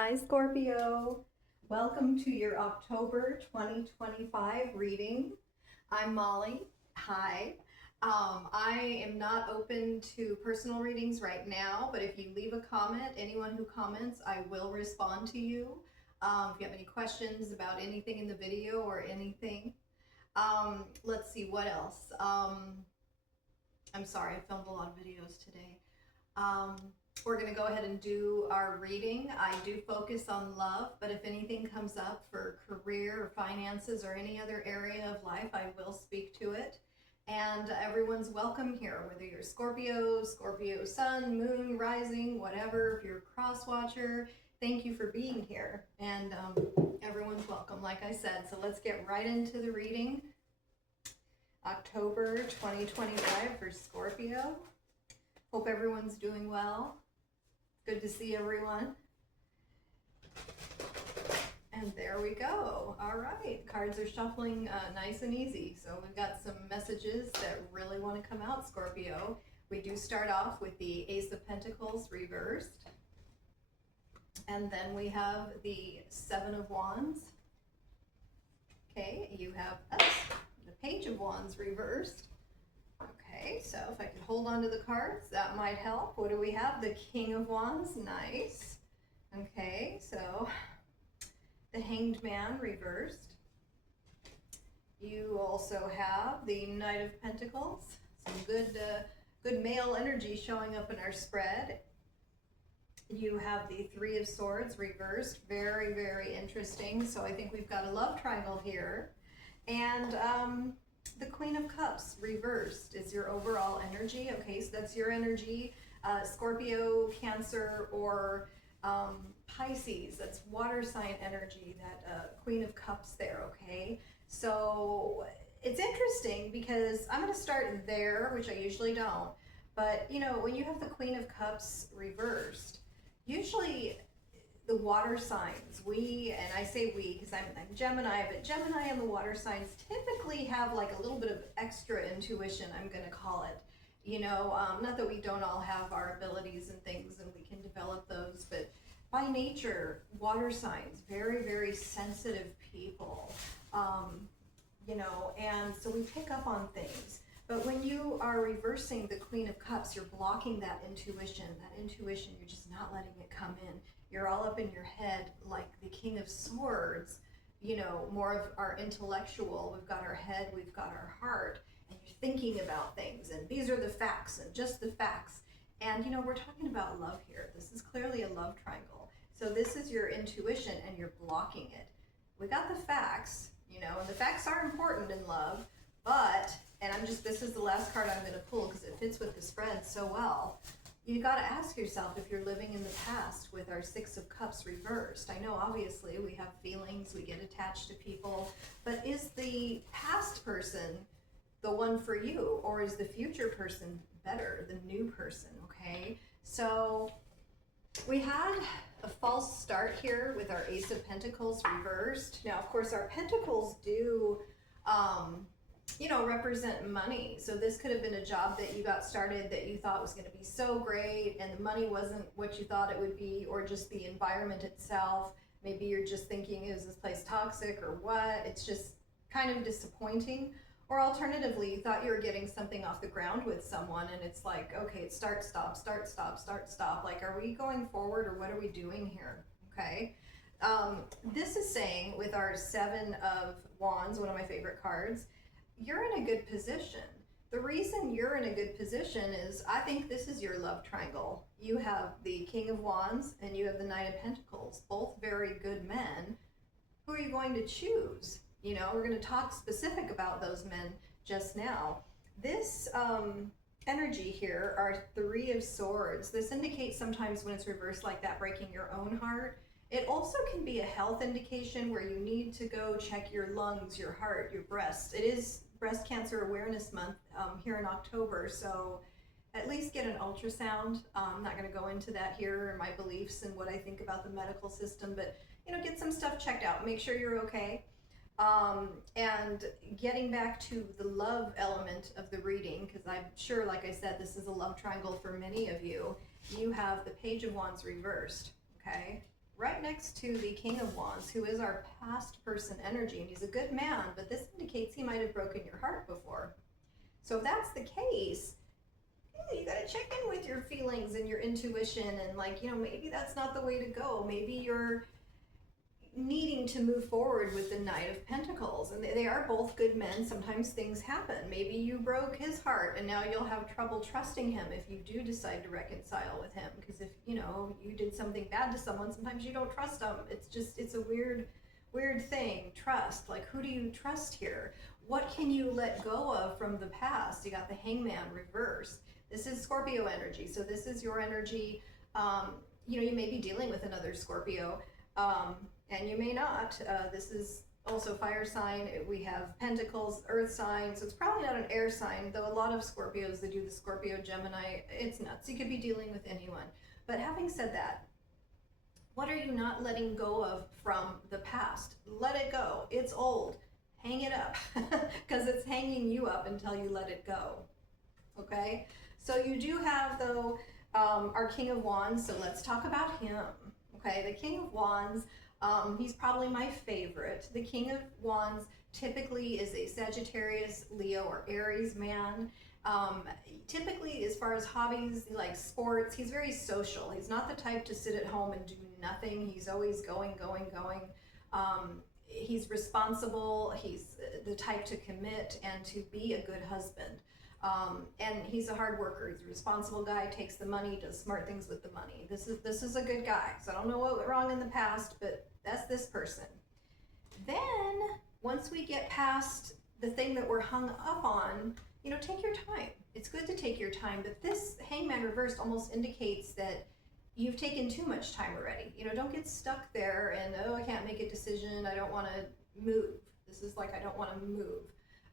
Hi, Scorpio. Welcome to your October 2025 reading. I'm Molly. Hi. I am not open to personal readings right now, but if you leave a comment, anyone who comments, I will respond to you. If you have any questions about anything in the video or anything. Let's see, what else? I'm sorry, I filmed a lot of videos today. We're going to go ahead and do our reading. I do focus on love, but if anything comes up for career or finances or any other area of life, I will speak to it. And everyone's welcome here, whether you're Scorpio, Scorpio sun, moon, rising, whatever. If you're a cross watcher, thank you for being here. And everyone's welcome, like I said. So let's get right into the reading. October 2025 for Scorpio. Hope everyone's doing well. Good to see everyone. And there we go. All right, cards are shuffling nice and easy. So we've got some messages that really want to come out, Scorpio. We do start off with the Ace of Pentacles reversed. And then we have the Seven of Wands. Okay, you have us, the Page of Wands reversed. Okay, so if I could hold on to the cards, that might help. What do we have? The King of Wands, nice. Okay, so the Hanged Man reversed. You also have the Knight of Pentacles. Some good male energy showing up in our spread. You have the Three of Swords reversed. Very, very interesting. So I think we've got a love triangle here. And the Queen of Cups reversed is your overall energy. Okay, so that's your energy. Scorpio, Cancer, or Pisces. That's water sign energy, that Queen of Cups there, okay? So it's interesting because I'm going to start there, which I usually don't. But, you know, when you have the Queen of Cups reversed, usually the water signs, and I say we because I'm Gemini, but Gemini and the water signs typically have like a little bit of extra intuition, I'm going to call it. You know, not that we don't all have our abilities and things and we can develop those, but by nature, water signs, very, very sensitive people, you know, and so we pick up on things. But when you are reversing the Queen of Cups, you're blocking that intuition. That intuition, you're just not letting it come in. You're all up in your head like the King of Swords, you know, more of our intellectual. We've got our head, we've got our heart, and you're thinking about things. And these are the facts and just the facts. And, you know, we're talking about love here. This is clearly a love triangle. So this is your intuition and you're blocking it. We got the facts, you know, and the facts are important in love, but, and this is the last card I'm going to pull because it fits with the spread so well. You got to ask yourself if you're living in the past with our Six of Cups reversed. I know obviously we have feelings, we get attached to people, but is the past person the one for you, or is the future person better, the new person, okay? So we had a false start here with our Ace of Pentacles reversed. Now, of course, our pentacles do you know, represent money. So this could have been a job that you got started that you thought was going to be so great and the money wasn't what you thought it would be, or just the environment itself. Maybe you're just thinking, is this place toxic or what? It's just kind of disappointing. Or alternatively, you thought you were getting something off the ground with someone and it's like, okay, it's start, stop, start, stop, start, stop. Like, are we going forward or what are we doing here? Okay. This is saying with our Seven of Wands, one of my favorite cards, you're in a good position. The reason you're in a good position is I think this is your love triangle. You have the King of Wands and you have the Knight of Pentacles, both very good men. Who are you going to choose? You know, we're going to talk specific about those men just now. This energy here are Three of Swords. This indicates sometimes when it's reversed like that, breaking your own heart. It also can be a health indication where you need to go check your lungs, your heart, your breast. It is Breast Cancer Awareness Month here in October, so at least get an ultrasound. I'm not going to go into that here, my beliefs and what I think about the medical system, but, you know, get some stuff checked out. Make sure you're okay. And getting back to the love element of the reading, because I'm sure, like I said, this is a love triangle for many of you. You have the Page of Wands reversed, okay? right next to the King of Wands, who is our past person energy, and he's a good man, but this indicates he might have broken your heart before. So if that's the case, you got to check in with your feelings and your intuition, and like, maybe that's not the way to go. Maybe you're needing to move forward with the Knight of Pentacles, and they are both good men. Sometimes things happen. Maybe you broke his heart and now you'll have trouble trusting him if you do decide to reconcile with him, because if you did something bad to someone, sometimes you don't trust them. It's a weird thing. Trust, like, who do you trust here? What can you let go of from the past? You got the Hangman reversed. This is Scorpio energy, so this is your energy. You may be dealing with another Scorpio, and you may not. This is also fire sign. We have Pentacles, earth sign, so it's probably not an air sign, though a lot of Scorpios, they do the Scorpio, Gemini. It's nuts. You could be dealing with anyone. But having said that, what are you not letting go of from the past? Let it go. It's old. Hang it up, because it's hanging you up until you let it go. Okay? So you do have, though, our King of Wands, so let's talk about him. Okay, the King of Wands, he's probably my favorite. The King of Wands typically is a Sagittarius, Leo, or Aries man. Typically, as far as hobbies, like sports, he's very social. He's not the type to sit at home and do nothing. He's always going. He's responsible. He's the type to commit and to be a good husband. And he's a hard worker. He's a responsible guy, takes the money, does smart things with the money. This is a good guy. So I don't know what went wrong in the past, but that's this person. Then once we get past the thing that we're hung up on, take your time. It's good to take your time, but this Hangman reversed almost indicates that you've taken too much time already. Don't get stuck there and, I can't make a decision. I don't want to move. This is like, I don't want to move.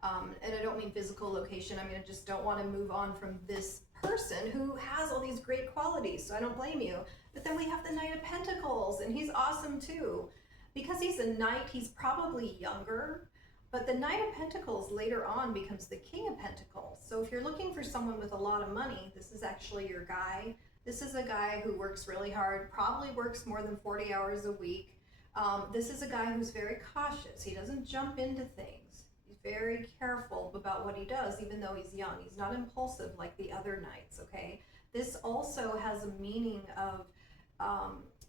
And I don't mean physical location. I just don't want to move on from this person who has all these great qualities. So I don't blame you. But then we have the Knight of Pentacles, and he's awesome too. Because he's a knight, he's probably younger. But the Knight of Pentacles later on becomes the King of Pentacles. So if you're looking for someone with a lot of money, this is actually your guy. This is a guy who works really hard, probably works more than 40 hours a week. This is a guy who's very cautious. He doesn't jump into things. Very careful about what he does, even though he's young. He's not impulsive like the other knights, okay? This also has a meaning of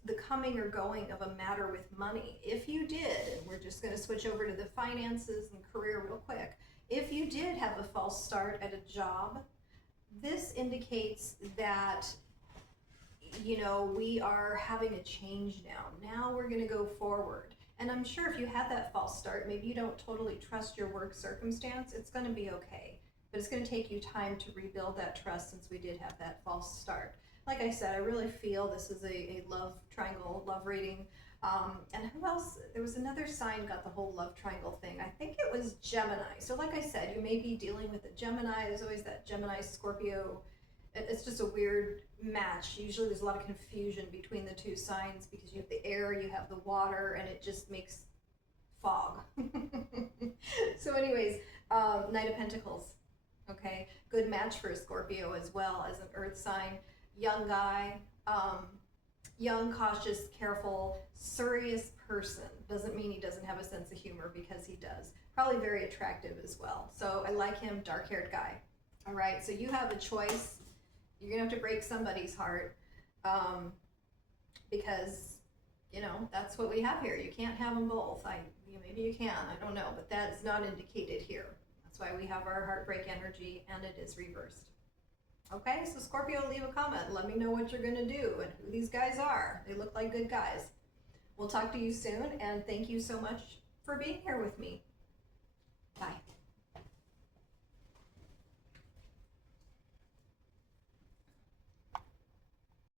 the coming or going of a matter with money. If you did, and we're just going to switch over to the finances and career real quick, if you did have a false start at a job, this indicates that, we are having a change now. Now we're going to go forward. And I'm sure if you had that false start, maybe you don't totally trust your work circumstance, it's going to be okay. But it's going to take you time to rebuild that trust, since we did have that false start. Like I said, I really feel this is a love triangle, love reading. And who else? There was another sign got the whole love triangle thing. I think it was Gemini. So like I said, you may be dealing with a Gemini. There's always that Gemini, Scorpio. It's just a weird match. Usually there's a lot of confusion between the two signs, because you have the air, you have the water, and it just makes fog. So anyways, Knight of Pentacles. Okay, good match for a Scorpio as well as an earth sign. Young guy, young, cautious, careful, serious person. Doesn't mean he doesn't have a sense of humor, because he does. Probably very attractive as well. So I like him, dark-haired guy. All right, so you have a choice. You're gonna have to break somebody's heart, because that's what we have here. You can't have them both. Maybe you can, I don't know, but that's not indicated here. That's why we have our heartbreak energy, and it is reversed. Okay, so Scorpio, leave a comment. Let me know what you're gonna do and who these guys are. They look like good guys. We'll talk to you soon, and thank you so much for being here with me.